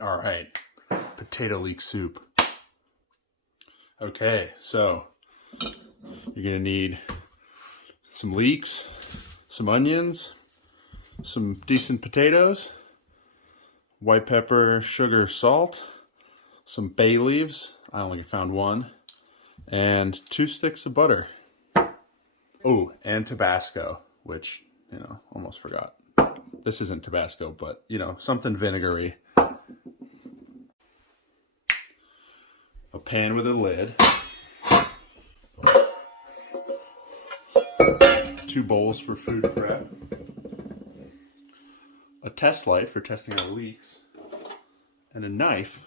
All right, potato leek soup. Okay, so you're gonna need some leeks, some onions, some decent potatoes, white pepper, sugar, salt, some bay leaves, I only found one, and 2 sticks of butter. Oh, and Tabasco, which, almost forgot. This isn't Tabasco, but, something vinegary. A pan with a lid. 2 bowls for food prep. A test light for testing our leeks. And a knife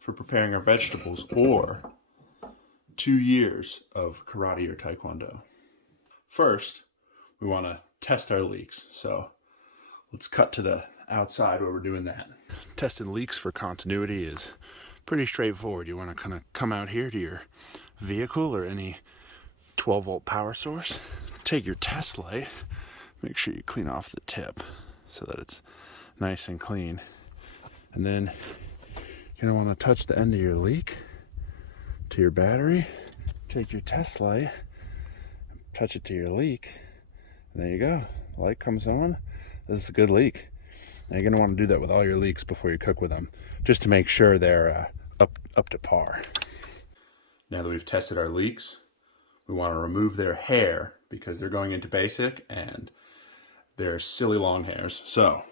for preparing our vegetables, or 2 years of karate or taekwondo. First, we want to test our leeks. So let's cut to the outside where we're doing that. Testing leaks for continuity is pretty straightforward. You want to kind of come out here to your vehicle or any 12-volt power source. Take your test light, make sure you clean off the tip so that it's nice and clean. And then you're gonna want to touch the end of your leak to your battery. Take your test light, touch it to your leak, and there you go. The light comes on. This is a good leak. Now you're gonna want to do that with all your leeks before you cook with them, just to make sure they're up to par. Now that we've tested our leeks, we want to remove their hair because they're going into basic and they're silly long hairs. So,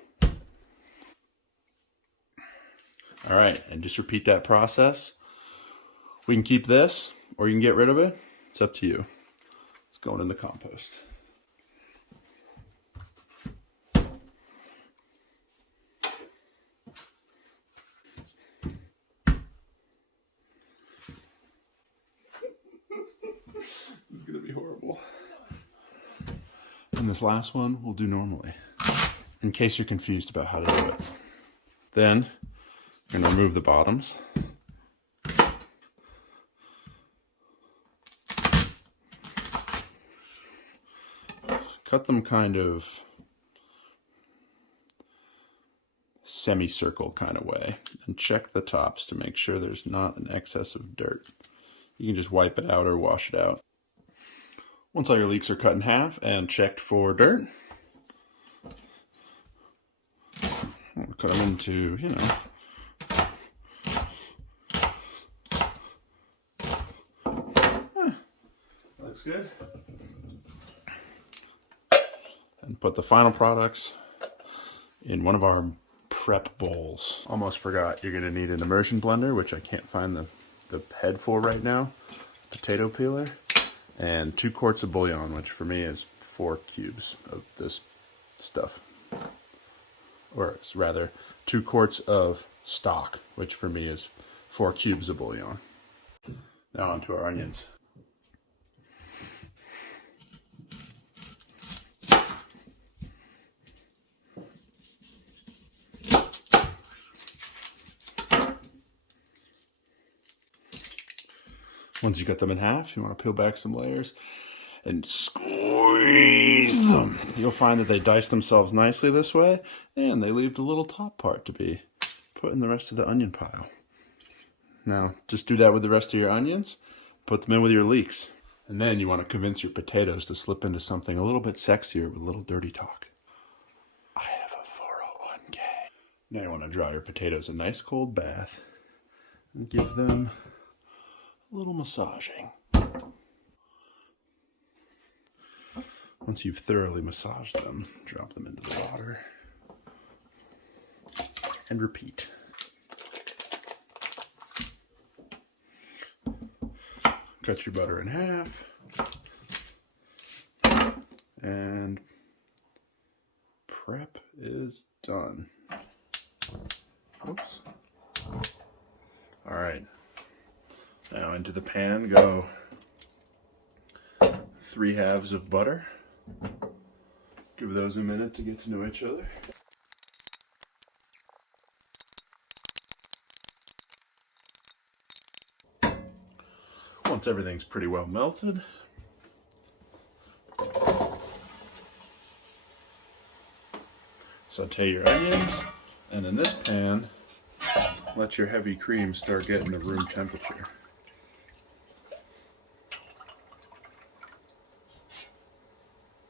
all right, and just repeat that process. We can keep this or you can get rid of it. It's up to you. It's going in the compost. This is gonna be horrible. And this last one we'll do normally, in case you're confused about how to do it. Then I'm gonna remove the bottoms. Cut them kind of semicircle kind of way, and check the tops to make sure there's not an excess of dirt. You can just wipe it out or wash it out. Once all your leeks are cut in half and checked for dirt, I'll cut them into, looks good. And put the final products in one of our prep bowls. Almost forgot, you're gonna need an immersion blender, which I can't find the head for right now, potato peeler, and 2 quarts of bouillon, which for me is 4 cubes of this stuff. Or rather, 2 quarts of stock, which for me is 4 cubes of bouillon. Now onto our onions. Once you cut them in half, you want to peel back some layers and squeeze them. You'll find that they dice themselves nicely this way, and they leave the little top part to be put in the rest of the onion pile. Now, just do that with the rest of your onions. Put them in with your leeks. And then you want to convince your potatoes to slip into something a little bit sexier with a little dirty talk. I have a 401k. Now you want to draw your potatoes a nice cold bath and give them a little massaging. Once you've thoroughly massaged them, drop them into the water and repeat. Cut your butter in half and prep is done. Oops. All right. Now into the pan go 3 halves of butter. Give those a minute to get to know each other. Once everything's pretty well melted, saute your onions, and in this pan, let your heavy cream start getting to room temperature.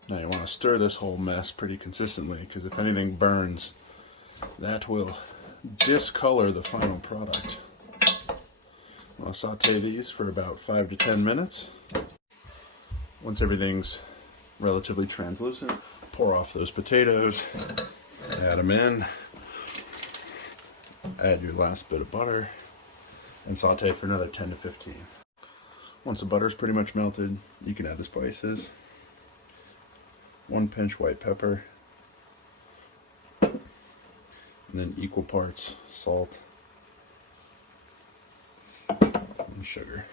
Now you want to stir this whole mess pretty consistently, because if anything burns, that will discolor the final product. I'll saute these for about 5 to 10 minutes. Once everything's relatively translucent, pour off those potatoes, add them in, add your last bit of butter, and saute for another 10 to 15. Once the butter's pretty much melted, you can add the spices. 1 pinch white pepper, and then equal parts salt and sugar.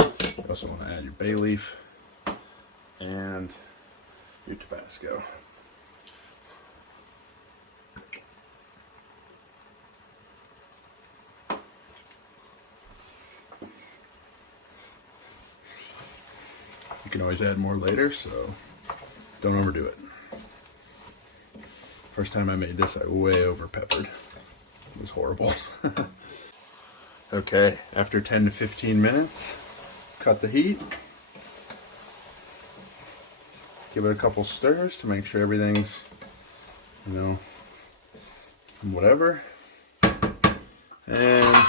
You also want to add your bay leaf and your Tabasco. You can always add more later, so don't overdo it. First time I made this, I way over peppered. It was horrible. Okay, after 10 to 15 minutes, cut the heat. Give it a couple stirs to make sure everything's, whatever. And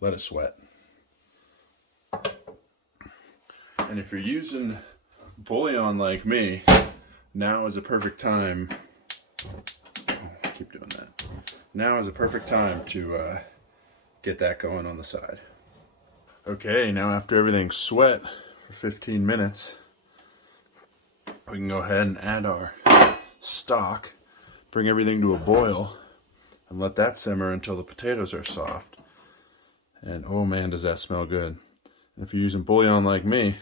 let it sweat. And if you're using bouillon like me, now is a perfect time. Keep doing that. Now is a perfect time to get that going on the side. Okay, now after everything's sweat for 15 minutes, we can go ahead and add our stock, bring everything to a boil, and let that simmer until the potatoes are soft. And oh man, does that smell good. And if you're using bouillon like me,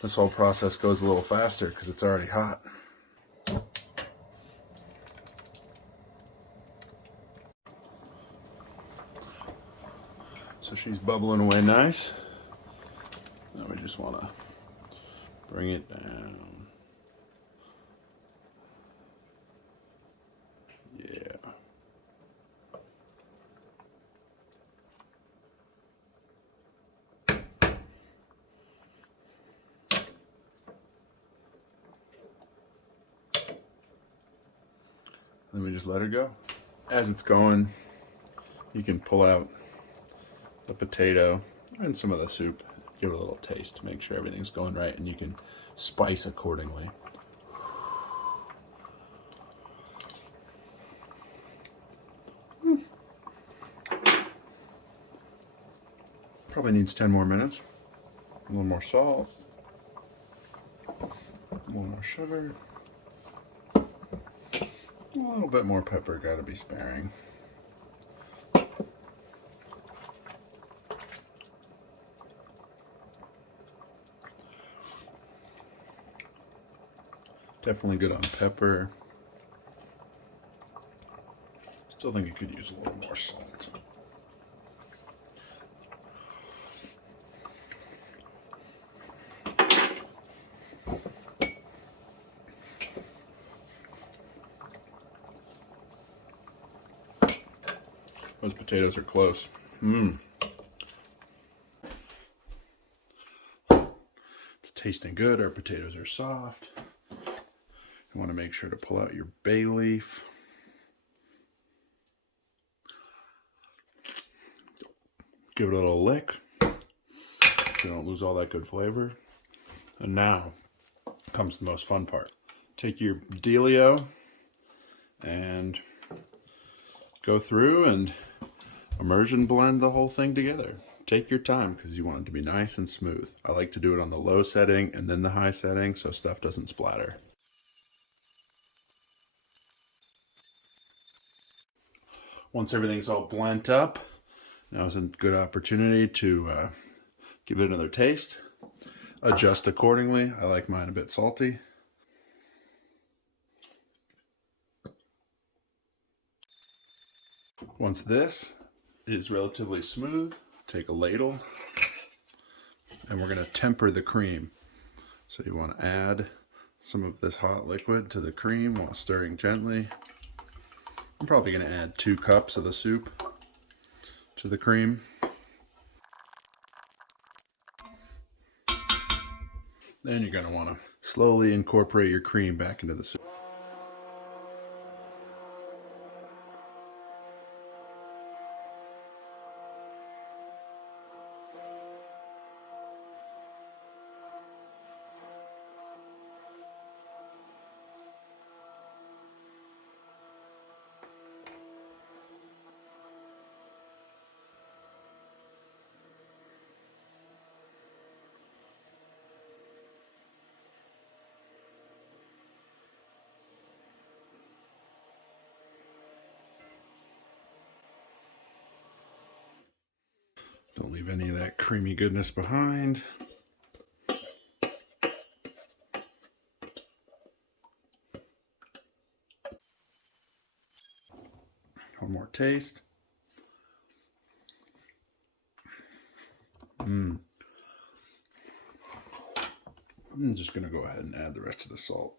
this whole process goes a little faster because it's already hot. So she's bubbling away nice. Now we just want to bring it down. Yeah. Then we just let her go. As it's going, you can pull out the potato and some of the soup. Give it a little taste to make sure everything's going right, and you can spice accordingly. Probably needs 10 more minutes. A little more salt. A little more sugar. A little bit more pepper, gotta be sparing. Definitely good on pepper. Still think you could use a little more salt. Those potatoes are close. It's tasting good. Our potatoes are soft. You want to make sure to pull out your bay leaf. Give it a little lick so you don't lose all that good flavor. And now comes the most fun part. Take your dealio and go through and immersion blend the whole thing together. Take your time because you want it to be nice and smooth. I like to do it on the low setting and then the high setting so stuff doesn't splatter. Once everything's all blent up, now is a good opportunity to give it another taste. Adjust accordingly. I like mine a bit salty. Once this is relatively smooth, take a ladle and we're going to temper the cream. So you want to add some of this hot liquid to the cream while stirring gently. I'm probably going to add 2 cups of the soup to the cream. Then you're going to want to slowly incorporate your cream back into the soup. Don't leave any of that creamy goodness behind. One more taste. I'm just going to go ahead and add the rest of the salt.